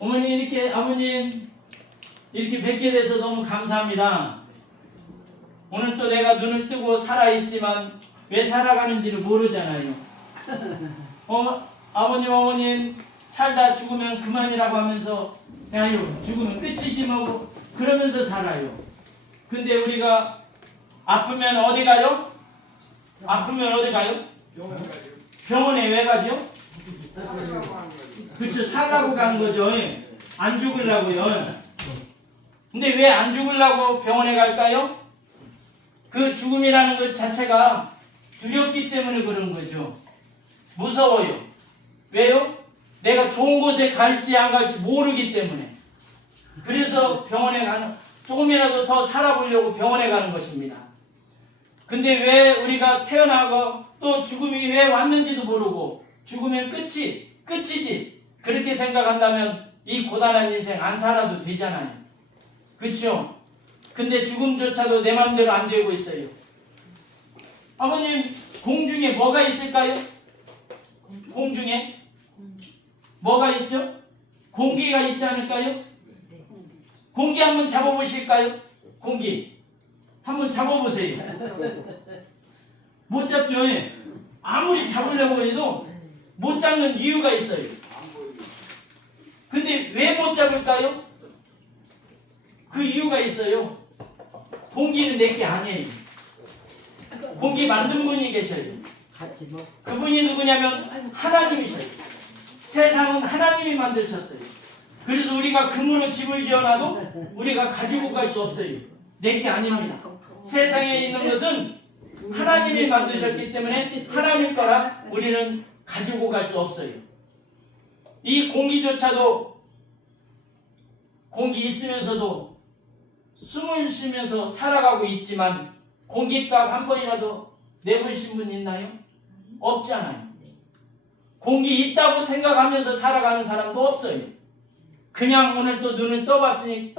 어머니 이렇게 아버님 이렇게 뵙게 돼서 너무 감사합니다. 오늘 또 내가 눈을 뜨고 살아있지만 왜 살아가는지를 모르잖아요. 아버님 어머님 살다 죽으면 그만이라고 하면서 아유 죽으면 끝이지 뭐 그러면서 살아요. 근데 우리가 아프면 어디 가요? 아프면 어디 가요? 병원에 왜 가죠? 그렇죠. 살라고 가는 거죠. 안 죽으려고요. 근데 왜 안 죽으려고 병원에 갈까요? 그 죽음이라는 것 자체가 두렵기 때문에 그런 거죠. 무서워요. 왜요? 내가 좋은 곳에 갈지 안 갈지 모르기 때문에. 그래서 병원에 가는, 조금이라도 더 살아보려고 병원에 가는 것입니다. 근데 왜 우리가 태어나고 또 죽음이 왜 왔는지도 모르고 죽으면 끝이지. 그렇게 생각한다면 이 고단한 인생 안 살아도 되잖아요. 그렇죠? 근데 죽음조차도 내 마음대로 안 되고 있어요. 아버님, 공중에 뭐가 있을까요? 공중에 뭐가 있죠? 공기가 있지 않을까요? 공기 한번 잡아보실까요? 공기 한번 잡아보세요. 못 잡죠? 아무리 잡으려고 해도 못 잡는 이유가 있어요. 근데 왜 못 잡을까요? 그 이유가 있어요. 공기는 내게 아니에요. 공기 만든 분이 계셔요. 그분이 누구냐면 하나님이셔요. 세상은 하나님이 만드셨어요. 그래서 우리가 금으로 집을 지어놔도 우리가 가지고 갈 수 없어요. 내게 아닙니다. 세상에 있는 것은 하나님이 만드셨기 때문에 하나님 거라 우리는 가지고 갈 수 없어요. 이 공기조차도 공기 있으면서도 숨을 쉬면서 살아가고 있지만 공기값 한 번이라도 내보신 분 있나요? 없잖아요. 공기 있다고 생각하면서 살아가는 사람도 없어요. 그냥 오늘 또 눈을 떴더니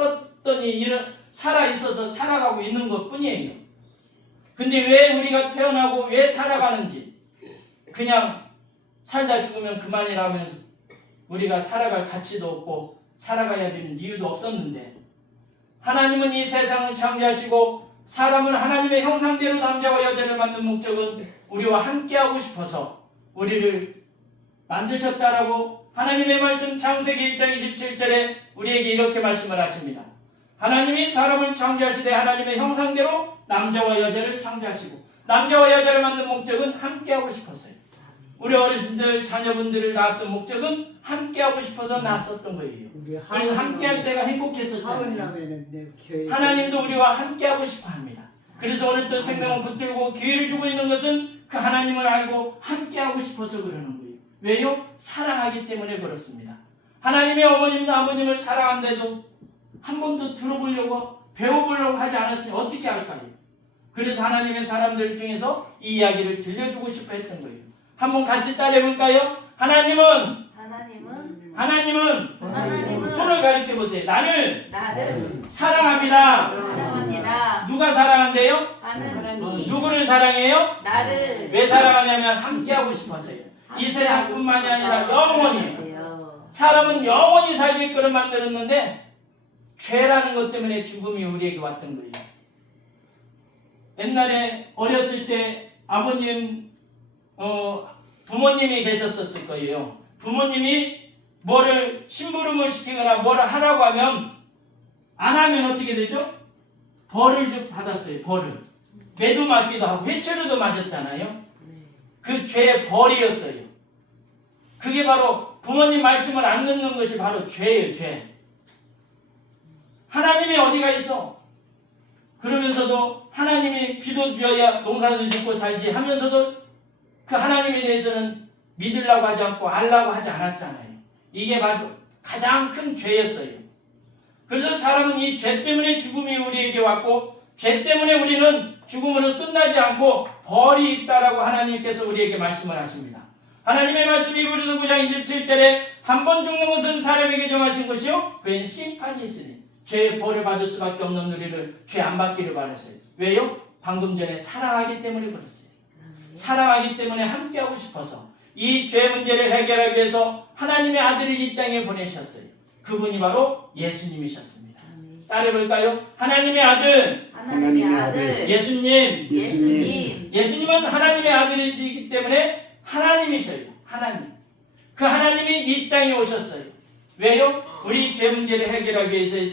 살아있어서 살아가고 있는 것 뿐이에요. 근데 왜 우리가 태어나고 왜 살아가는지, 그냥 살다 죽으면 그만이라면서 우리가 살아갈 가치도 없고 살아가야 되는 이유도 없었는데, 하나님은 이 세상을 창조하시고 사람을 하나님의 형상대로 남자와 여자를 만든 목적은 우리와 함께하고 싶어서 우리를 만드셨다라고 하나님의 말씀 창세기 1장 27절에 우리에게 이렇게 말씀을 하십니다. 하나님이 사람을 창조하시되 하나님의 형상대로 남자와 여자를 창조하시고 남자와 여자를 만든 목적은 함께하고 싶었어요. 우리 어르신들 자녀분들을 낳았던 목적은 함께하고 싶어서 낳았었던 거예요. 그래서 함께할 때가 행복했었잖아요. 하나님도 우리와 함께하고 싶어 합니다. 그래서 오늘 또 생명을 붙들고 기회를 주고 있는 것은 그 하나님을 알고 함께하고 싶어서 그러는 거예요. 왜요? 사랑하기 때문에 그렇습니다. 하나님의 어머님과 아버님을 사랑한데도 한 번도 들어보려고 배워보려고 하지 않았으니 어떻게 할까요? 그래서 하나님의 사람들 중에서 이 이야기를 들려주고 싶어 했던 거예요. 한번 같이 따라해볼까요? 하나님은 손을 가리켜 보세요. 나를 사랑합니다. 누가 사랑한대요? 하나님이. 누구를 사랑해요? 나를. 왜 사랑하냐면 함께하고 싶어서요. 이 세상뿐만이 아니라 영원히. 사람은 영원히 살게끔 만들었는데 죄라는 것 때문에 죽음이 우리에게 왔던 거예요. 옛날에 어렸을 때 아버님 부모님이 계셨었을 거예요. 부모님이 뭐를 심부름을 시키거나 뭐를 하라고 하면 안 하면 어떻게 되죠? 벌을 좀 받았어요. 벌을. 매도 맞기도 하고 회초리도 맞았잖아요. 그 죄의 벌이었어요. 그게 바로 부모님 말씀을 안 듣는 것이 바로 죄예요. 죄. 하나님이 어디가 있어? 그러면서도 하나님이 비도 주어야 농사도 짓고 살지 하면서도 그 하나님에 대해서는 믿으려고 하지 않고 알라고 하지 않았잖아요. 이게 바로 가장 큰 죄였어요. 그래서 사람은 이 죄 때문에 죽음이 우리에게 왔고 죄 때문에 우리는 죽음으로 끝나지 않고 벌이 있다라고 하나님께서 우리에게 말씀을 하십니다. 하나님의 말씀이 히브리서 9장 27절에 한 번 죽는 것은 사람에게 정하신 것이요 그에는 심판이 있으니 죄의 벌을 받을 수밖에 없는 우리를 죄 안 받기를 바랐어요. 왜요? 방금 전에 사랑하기 때문에 그렇어요. 사랑하기 때문에 함께하고 싶어서 이 죄 문제를 해결하기 위해서 하나님의 아들을 이 땅에 보내셨어요. 그분이 바로 예수님이셨습니다. 따라해볼까요? 하나님의 아들 하나님의 아들 예수님. 예수님 은 하나님의 아들이시기 때문에 하나님이셔요. 하나님. 그 하나님이 이 땅에 오셨어요. 왜요? 우리 죄 문제를 해결하기 위해서 이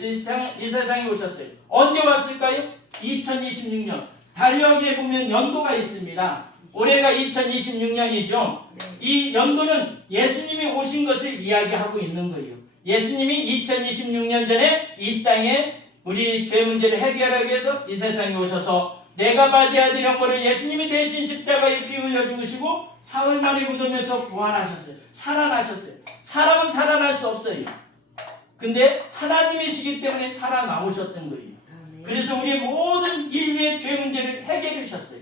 세상에 오셨어요. 언제 왔을까요? 2026년. 달력에 보면 연도가 있습니다. 올해가 2026년이죠. 이 연도는 예수님이 오신 것을 이야기하고 있는 거예요. 예수님이 2026년 전에 이 땅에 우리 죄 문제를 해결하기 위해서 이 세상에 오셔서 내가 받아야 될 형벌을 예수님이 대신 십자가에 피 흘려 죽으시고 사흘 만에 묻으면서 부활하셨어요. 살아나셨어요. 사람은 살아날 수 없어요. 근데 하나님이시기 때문에 살아나오셨던 거예요. 그래서 우리 모든 인류의 죄 문제를 해결해 주셨어요.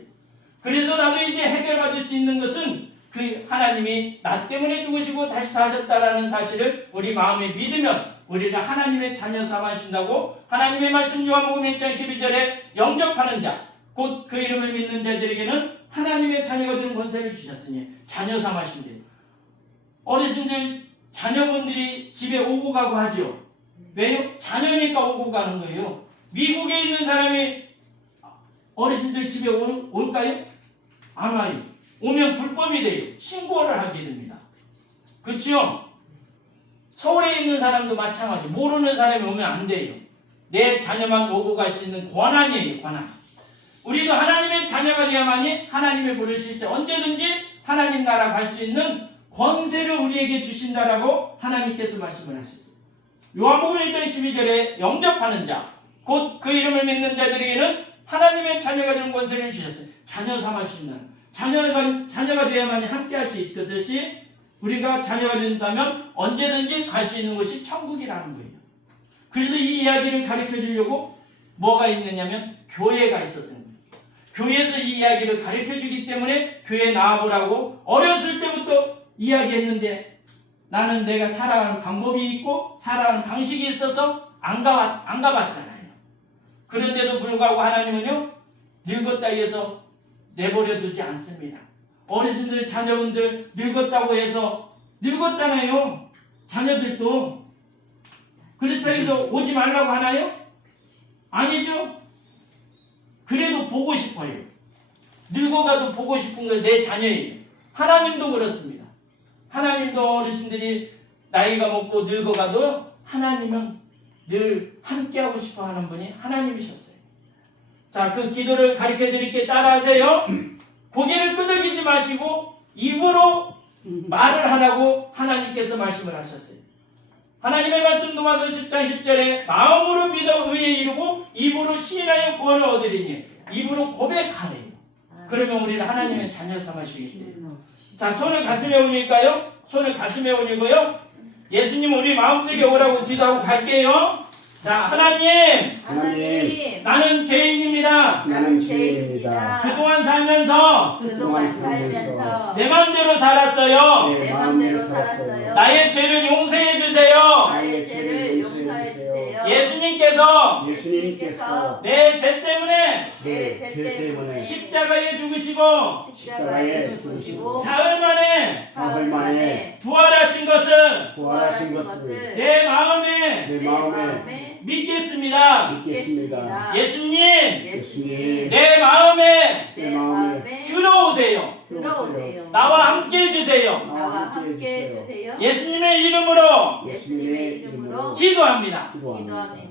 그래서 나도 이제 해결받을 수 있는 것은 그 하나님이 나 때문에 죽으시고 다시 사셨다라는 사실을 우리 마음에 믿으면 우리는 하나님의 자녀 삼아주신다고 하나님의 말씀 요한복음 1장 12절에 영접하는 자 곧 그 이름을 믿는 자들에게는 하나님의 자녀가 되는 권세를 주셨으니 자녀 삼아주신대요. 어르신들 자녀분들이 집에 오고 가고 하죠. 왜요? 자녀니까 오고 가는 거예요. 미국에 있는 사람이 어르신들 집에 올까요? 안 와요. 오면 불법이 돼요. 신고를 하게 됩니다. 그렇죠? 서울에 있는 사람도 마찬가지. 모르는 사람이 오면 안 돼요. 내 자녀만 오고 갈 수 있는 권한이에요. 권한. 우리도 하나님의 자녀가 되어야만이 하나님을 부르실 때 언제든지 하나님 나라 갈 수 있는 권세를 우리에게 주신다라고 하나님께서 말씀을 하셨어요. 요한복음 1장 12절에 영접하는 자 곧 그 이름을 믿는 자들에게는 하나님의 자녀가 되는 권세를 주셨어요. 자녀 삼아 주신다는 자녀가 되어야만이 함께 할 수 있듯이 우리가 자녀가 된다면 언제든지 갈 수 있는 것이 천국이라는 거예요. 그래서 이 이야기를 가르쳐 주려고 뭐가 있느냐면 교회가 있었던 거예요. 교회에서 이 이야기를 가르쳐 주기 때문에 교회에 나와보라고 어렸을 때부터 이야기했는데 나는 내가 살아가는 방법이 있고 살아가는 방식이 있어서 안 가봤잖아요. 그런데도 불구하고 하나님은요 늙었다 해서 내버려 두지 않습니다. 어르신들 자녀분들 늙었다고 해서 늙었잖아요. 자녀들도 그렇다고 해서 오지 말라고 하나요? 아니죠. 그래도 보고 싶어요. 늙어가도 보고 싶은 게 내 자녀예요. 하나님도 그렇습니다. 하나님도 어르신들이 나이가 먹고 늙어가도 하나님은 늘 함께하고 싶어하는 분이 하나님이셨어요. 자, 그 기도를 가르쳐 드릴게 따라하세요. 고개를 끄덕이지 마시고 입으로 말을 하라고 하나님께서 말씀을 하셨어요. 하나님의 말씀 로마서 10장 10절에 마음으로 믿어 의에 이르고 입으로 시인하여 구원을 얻으리니 입으로 고백하래요. 그러면 우리는 하나님의 자녀 삼으시겠습니다. 자, 손을 가슴에 올릴까요? 손을 가슴에 올리고요. 예수님 우리 마음속에 오라고 기도하고 갈게요. 자, 하나님 나는 죄인입니다. 그동안 살면서 내 마음대로 살았어요. 나의 죄를 용서해 주세요. 예수님께서 내 죄 때문에 십자가에 죽으시고 사흘 만에 부활하신 것은 내 마음에 믿겠습니다. 예수님 내 마음에 들어오세요. 나와 함께 해주세요. 예수님의 이름으로 기도합니다.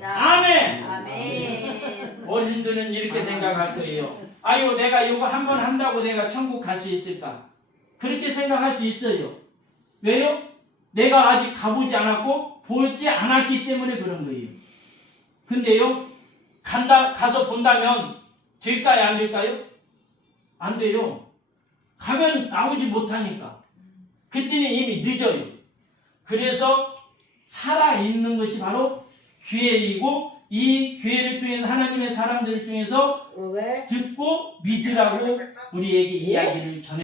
아멘. 어르신들은 이렇게 생각할 거예요. 아유, 내가 이거 한 번 한다고 내가 천국 갈 수 있을까? 그렇게 생각할 수 있어요. 왜요? 내가 아직 가보지 않았고 보지 않았기 때문에 그런 거예요. 근데요, 가서 본다면 될까요? 안 될까요? 안 돼요. 가면 나오지 못하니까. 그때는 이미 늦어요. 그래서 살아있는 것이 바로 기회이고 이 기회를 통해서 하나님의 사람들을 통해서 듣고 믿으라고 우리에게 이야기를 전해